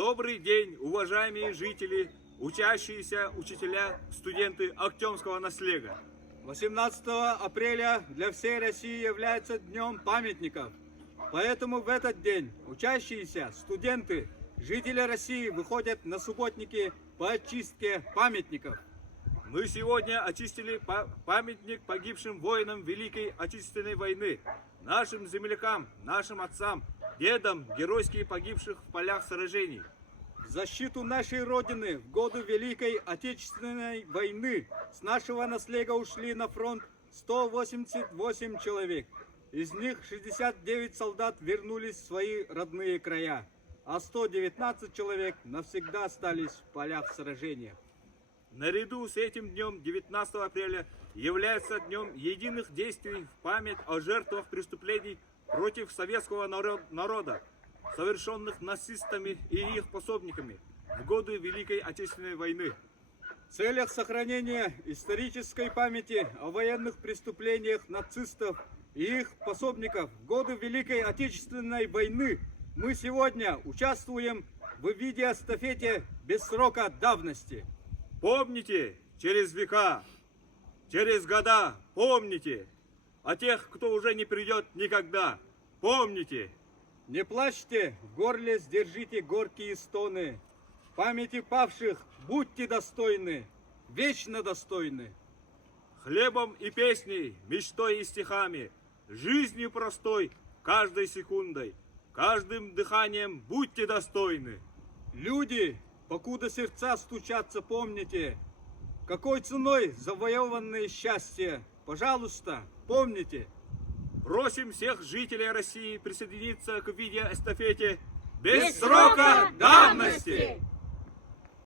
Добрый день, уважаемые жители, учащиеся, учителя, студенты Актемского наслега. 18 апреля для всей России является днем памятников. Поэтому в этот день учащиеся, студенты, жители России выходят на субботники по очистке памятников. Мы сегодня очистили памятник погибшим воинам Великой Отечественной войны, нашим землякам, нашим отцам, дедам, геройски погибших в полях сражений. В защиту нашей Родины в годы Великой Отечественной войны с нашего наслега ушли на фронт 188 человек. Из них 69 солдат вернулись в свои родные края, а 119 человек навсегда остались в полях сражения. Наряду с этим днем 19 апреля является днем единых действий в память о жертвах преступлений против советского народа, совершенных нацистами и их пособниками в годы Великой Отечественной войны. В целях сохранения исторической памяти о военных преступлениях нацистов и их пособников в годы Великой Отечественной войны мы сегодня участвуем в видеоэстафете без срока давности. Помните через века, через года, помните о тех, кто уже не придет никогда. Помните. Не плачьте, в горле сдержите горькие стоны. Памяти павших будьте достойны, вечно достойны. Хлебом и песней, мечтой и стихами, жизнью простой, каждой секундой, каждым дыханием будьте достойны. Люди, покуда сердца стучатся, помните, какой ценой завоеванное счастье. Пожалуйста, помните. Просим всех жителей России присоединиться к видеоэстафете без срока